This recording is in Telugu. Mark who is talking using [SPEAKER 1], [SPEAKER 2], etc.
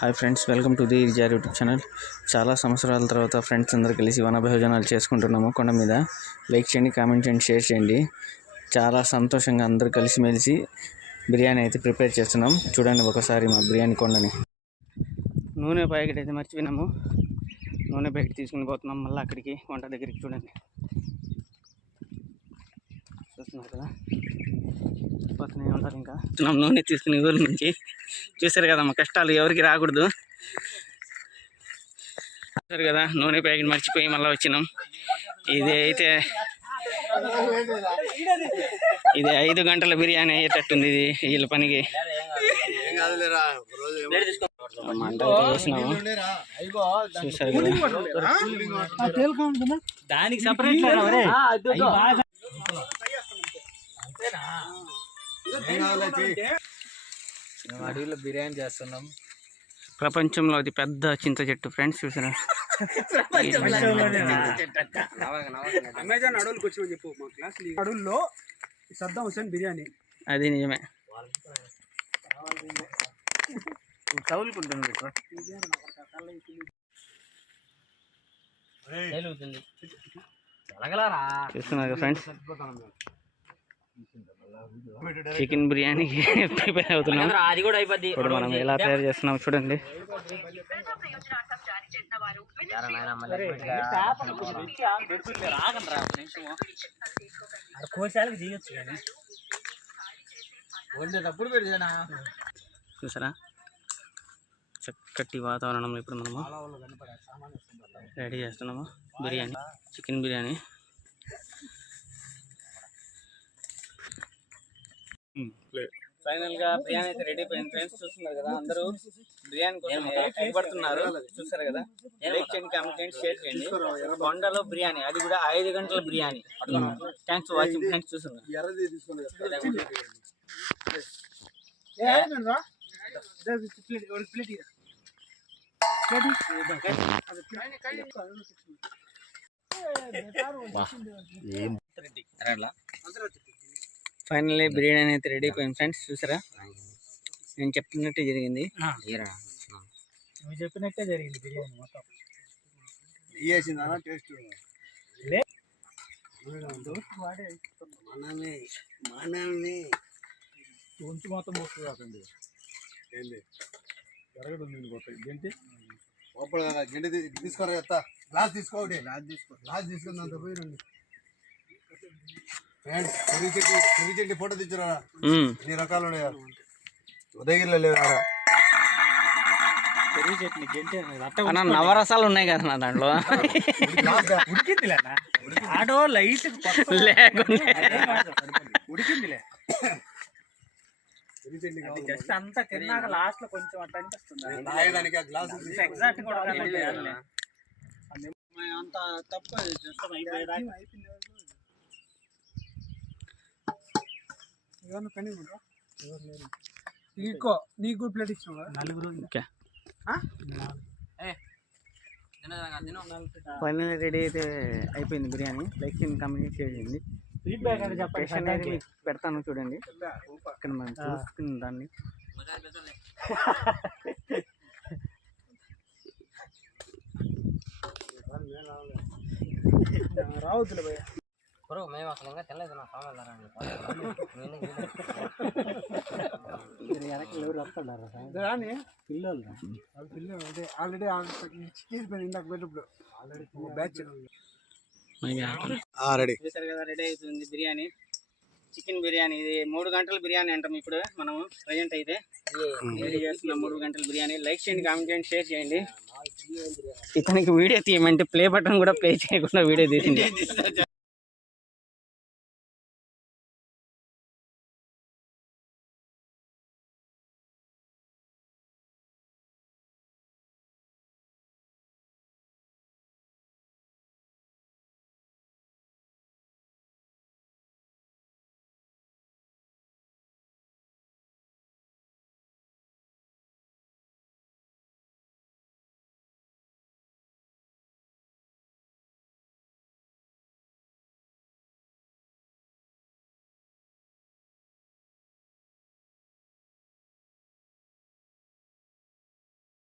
[SPEAKER 1] Hi friends welcome to the ఇర్జార్ YouTube channel. చాలా సంవత్సరాల తర్వాత ఫ్రెండ్స్ అందరు కలిసి వనభోజనాలు చేసుకుంటున్నాము కొండ మీద. లైక్ చేయండి కామెంట్ చేయండి షేర్ చేయండి. చాలా సంతోషంగా అందరు కలిసిమెలిసి బిర్యానీ అయితే ప్రిపేర్ చేస్తున్నాం. చూడండి ఒకసారి మా బిర్యానీ కొండని. నూనె ప్యాకెట్ అయితే మర్చిపోయినాము. నూనె ప్యాకెట్ తీసుకుని పోతున్నాం. మళ్ళీ అక్కడికి వంట దగ్గరికి చూడండి. చూస్తున్నారు కదా? పోతూనే ఉంటారు ఇంకా. మనం నూనె తీసుకునే ఊరి నుంచి చూసారు కదా మా కష్టాలు ఎవరికి రాకూడదు. చూసారు కదా నూనె ప్యాకెట్ మర్చిపోయి మళ్ళీ వచ్చినాం. ఇది అయితే ఇది ఐదు గంటల బిర్యానీ అయ్యేటట్టుంది ఇది వీళ్ళ పనికి. మంట అయితే వేసినాము చూసారు కదా.
[SPEAKER 2] దానికి సపరేట్ అడవిలో బిర్యానీ చేస్తున్నాం.
[SPEAKER 1] ప్రపంచంలో అది పెద్ద చింత చెట్టు ఫ్రెండ్స్ చూసారా
[SPEAKER 2] అమెజాన్ అడవులకు వచ్చి చెప్పు మా క్లాస్ అడవుల్లో సద్దాం హుసేన్ బిర్యానీ.
[SPEAKER 1] అది నిజమే. తగులుకుంటుంది చూస్తున్నారు ఫ్రెండ్స్. చికెన్ బిర్యానీకి ప్రిపేర్ అవుతున్నాం.
[SPEAKER 2] అది కూడా అయిపోద్ది.
[SPEAKER 1] ఇప్పుడు మనం ఎలా తయారు చేస్తున్నాం చూడండి. చూసారా? చక్కటి వాతావరణంలో ఇప్పుడు మనము రెడీ చేస్తున్నాము. బిర్యానీ. చికెన్ బిర్యానీ. ఫైనల్గా బిర్యానీ అయితే రెడీ అయిపోయింది. ఫ్రెండ్స్ చూస్తున్నారు కదా అందరూ బిర్యానీ కోసం పడుతున్నారు చూస్తారు కదా? లైక్ చేయండి కామెంట్ చేయండి షేర్ చేయండి. కొండలో బిర్యానీ అది కూడా ఐదు గంటల biryani. Thanks for watching thanks చూస్తున్నారు. ఫైనల్లీ బిర్యానీ అయితే రెడీ అయిపోయింది ఫ్రెండ్స్ చూసారా? నేను చెప్పినట్టు జరిగింది.
[SPEAKER 2] నువ్వు చెప్పినట్టే జరిగింది బిర్యానీ మొత్తం.
[SPEAKER 3] టేస్ట్
[SPEAKER 2] కాకండి ఏంటి ఏంటి?
[SPEAKER 3] లోపల గిండి తీసుకోరా ఎత్త గ్లాస్ తీసుకోండి గ్లాస్ తీసుకో. గ్లాస్ తీసుకుని అంత పోయినండి ఫ్రెండ్స్ చెరువు చెట్టు ఫోటో తెచ్చురా.
[SPEAKER 1] మ్మ్.
[SPEAKER 3] ఎన్ని రకాలు ఉన్నాయా? ఉదయగిరిలో లేవు
[SPEAKER 1] అన్న నవరసాలు ఉన్నాయి కదా నా దాంట్లో?
[SPEAKER 2] ఆడో లైట్
[SPEAKER 1] లేకుండా
[SPEAKER 2] ఉడికిందిలే. జస్ట్ అంతా తిన్నాక లాస్ట్లో కొంచెం అట్లా అనిపిస్తుంది
[SPEAKER 3] తాగేదానికి ఆ గ్లాస్
[SPEAKER 2] ఎగ్జాక్ట్ కూడా కాదండి. అంత తప్ప నీకో నీకు ప్లేట్ ఇచ్చిన నలుగురు
[SPEAKER 1] ఓకే. ఫైనల్ రెడీ అయితే అయిపోయింది బిర్యానీ. లైక్ చేయండి కామెంట్ షేర్ చేయండి.
[SPEAKER 2] ఫీడ్బ్యాక్ అంటే
[SPEAKER 1] పెడతాను చూడండి. ఇక్కడ మనం చూసుకున్న దాన్ని.
[SPEAKER 2] రావద్దులే భయ్య.
[SPEAKER 4] మేము అసలు ఇంకా తెల్లదు నా సామాన్లు
[SPEAKER 2] రాని? పిల్లలు వాళ్ళు పిల్లలు అంటే ఆల్రెడీ చేసిపోయింది ఇందాక పెట్టినప్పుడు. Already batch.
[SPEAKER 3] రెడీ.
[SPEAKER 1] చూసారు కదా రెడీ అవుతుంది బిర్యానీ. చికెన్ బిర్యానీ ఇది మూడు గంటల బిర్యానీ అంటాం ఇప్పుడు మనము ప్రజెంట్ అయితే. రెడీ చేస్తున్నాం మూడు గంటల బిర్యానీ. లైక్ చేయండి కామెంట్ చేయండి షేర్ చేయండి. ఇతనికి వీడియో తీయమంటే ప్లే బటన్ కూడా ప్లే చేయకుండా వీడియో తీసింది.